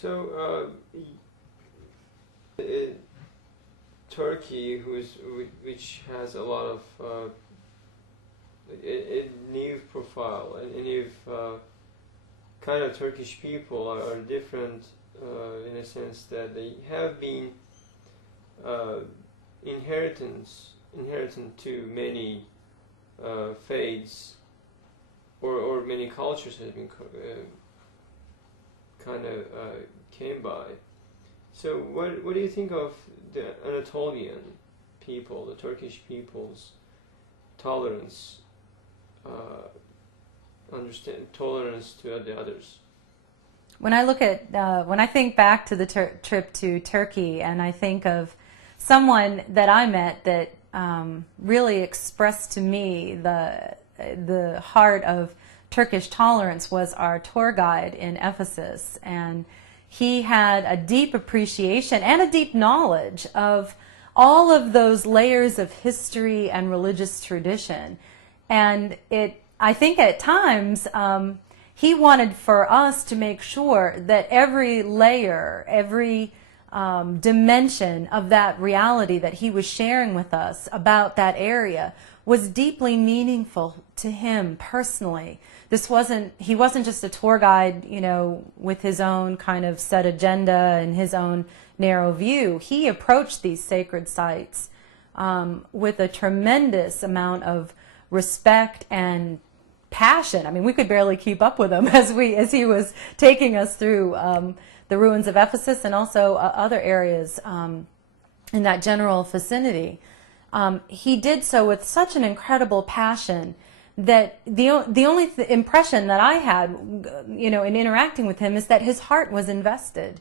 So, Turkey, which has a lot of a new profile, a new kind of Turkish people are different in a sense that they have been inheritant to many faiths or many cultures have been kind of came by. So what do you think of the Anatolian people, the Turkish people's tolerance, tolerance to the others? When I look at, when I think back to the trip to Turkey, and I think of someone that I met that really expressed to me the heart of Turkish tolerance, was our tour guide in Ephesus. And he had a deep appreciation and a deep knowledge of all of those layers of history and religious tradition. And I think at times he wanted for us to make sure that every layer, every dimension of that reality that he was sharing with us about that area was deeply meaningful to him personally. He wasn't just a tour guide, you know, with his own kind of set agenda and his own narrow view. He approached these sacred sites with a tremendous amount of respect and passion. I mean, we could barely keep up with him as he was taking us through the ruins of Ephesus and also other areas in that general vicinity. He did so with such an incredible passion that the only impression that I had, you know, in interacting with him is that his heart was invested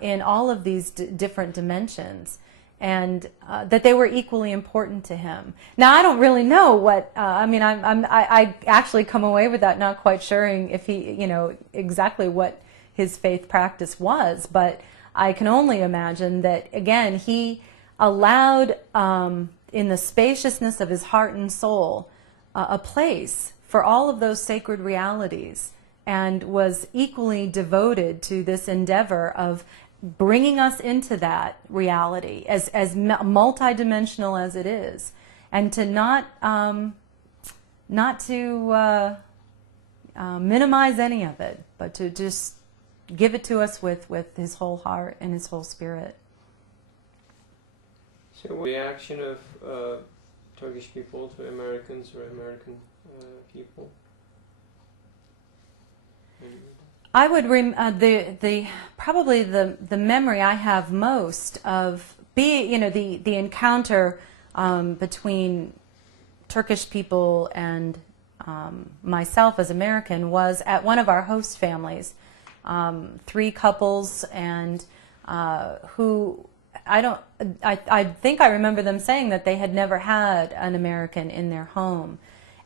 in all of these different dimensions, and that they were equally important to him. Now, I don't really know what I mean. I actually come away with that not quite sure if he, you know, exactly what his faith practice was, but I can only imagine that again he allowed in the spaciousness of his heart and soul a place for all of those sacred realities, and was equally devoted to this endeavor of bringing us into that reality as multidimensional as it is, and to not to minimize any of it, but to just give it to us with his whole heart and his whole spirit. So, what reaction of Turkish people to Americans or American people? I would probably the memory I have most of the encounter between Turkish people and myself as American was at one of our host families, 3 couples, and who I think I remember them saying that they had never had an American in their home.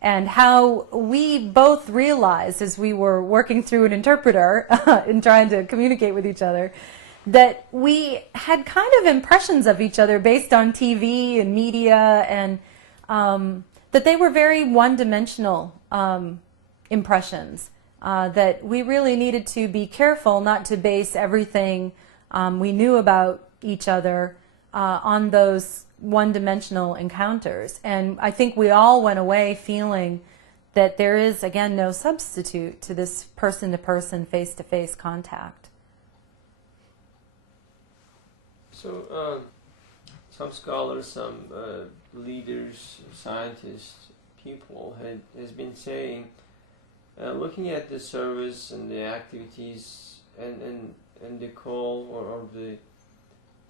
And how we both realized as we were working through an interpreter and trying to communicate with each other, that we had kind of impressions of each other based on TV and media, and that they were very one-dimensional impressions, that we really needed to be careful not to base everything we knew about each other on those one-dimensional encounters. And I think we all went away feeling that there is, again, no substitute to this person-to-person, face-to-face contact. So some scholars, some leaders, scientists, people has been saying, looking at the service and the activities and the call or the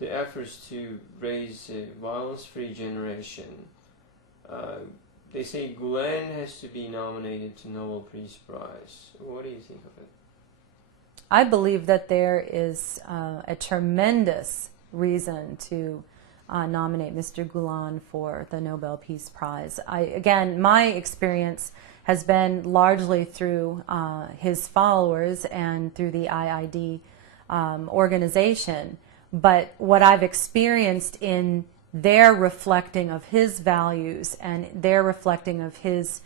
efforts to raise a violence-free generation, they say Gulen has to be nominated to Nobel Peace Prize. What do you think of it? I believe that there is a tremendous reason to nominate Mr. Gulen for the Nobel Peace Prize. Again, my experience has been largely through his followers and through the IID organization. But what I've experienced in their reflecting of his values and their reflecting of his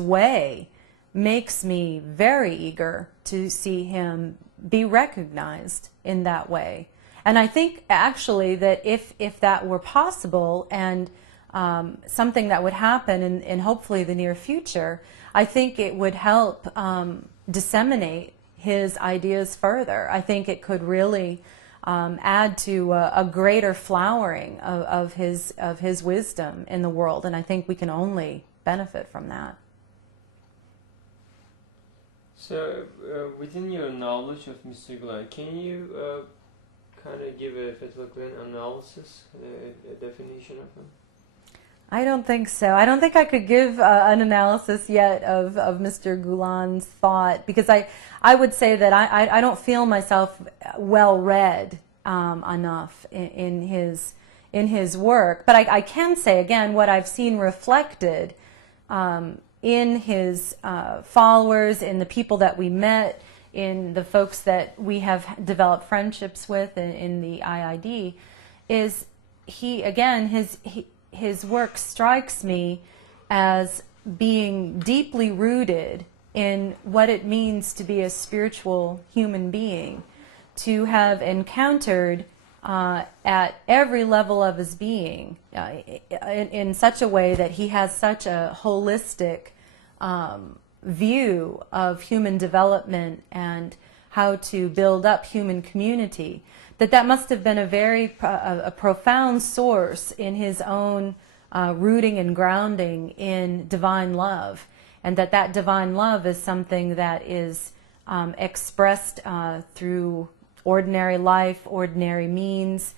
way makes me very eager to see him be recognized in that way. And I think actually that if that were possible and something that would happen in hopefully the near future, I think it would help disseminate his ideas further. I think it could really add to a greater flowering of his wisdom in the world, and I think we can only benefit from that. So, within your knowledge of Mr. Gulen, can you kind of give a Fethullah Gulen analysis, a definition of him? I don't think so. I don't think I could give an analysis yet of Mr. Gulen's thought, because I would say that I don't feel myself well read enough in his work. But I can say, again, what I've seen reflected in his followers, in the people that we met, in the folks that we have developed friendships with in the IID, is his work strikes me as being deeply rooted in what it means to be a spiritual human being, to have encountered at every level of his being in such a way that he has such a holistic view of human development and how to build up human community, that must have been a profound source in his own rooting and grounding in divine love, and that divine love is something that is expressed through ordinary life, ordinary means,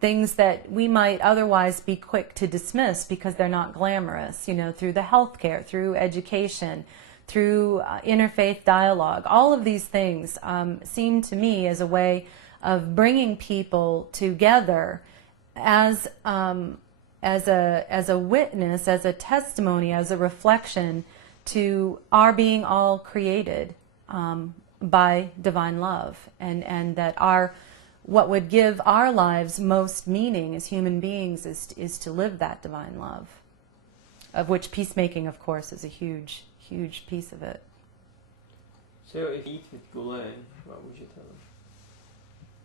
things that we might otherwise be quick to dismiss because they're not glamorous, through the healthcare, through education, through interfaith dialogue. All of these things seem to me as a way of bringing people together as a witness, as a testimony, as a reflection to our being all created by divine love, and that what would give our lives most meaning as human beings is to live that divine love, of which peacemaking, of course, is a huge piece of it. So if you eat with Gulen, what would you tell him?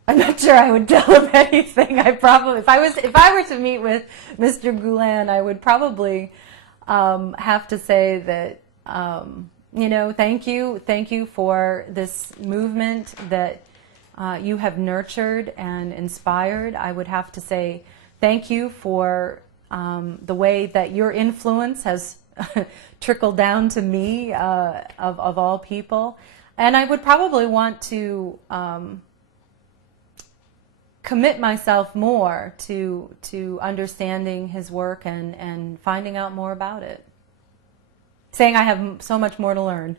I'm not sure I would tell him anything. If I were to meet with Mr. Gulen, I would probably have to say that thank you for this movement that you have nurtured and inspired. I would have to say thank you for the way that your influence has trickled down to me of all people, and I would probably want to commit myself more to understanding his work and finding out more about it, saying I have so much more to learn.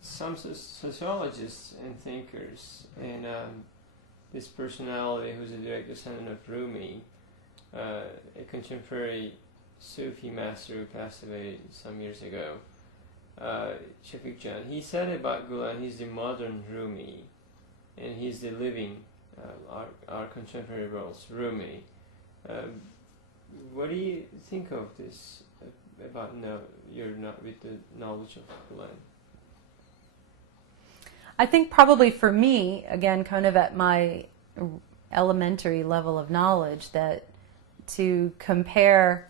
Some sociologists and thinkers, and this personality who's a direct descendant of Rumi, a contemporary Sufi master who passed away some years ago, Shafiq Jan, he said about Gulen, he's the modern Rumi, and he's the living, our contemporary world's Rumi. What do you think of this, about with the knowledge of Gulen? I think probably for me, again, kind of at my elementary level of knowledge, that to compare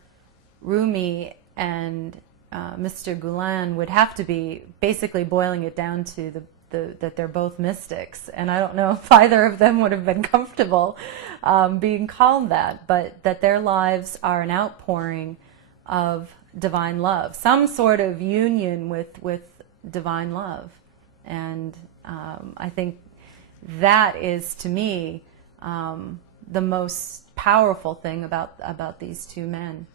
Rumi and Mr. Gulen would have to be basically boiling it down to that they're both mystics, and I don't know if either of them would have been comfortable being called that, but that their lives are an outpouring of divine love, some sort of union with divine love, and I think that is, to me, the most powerful thing about these two men.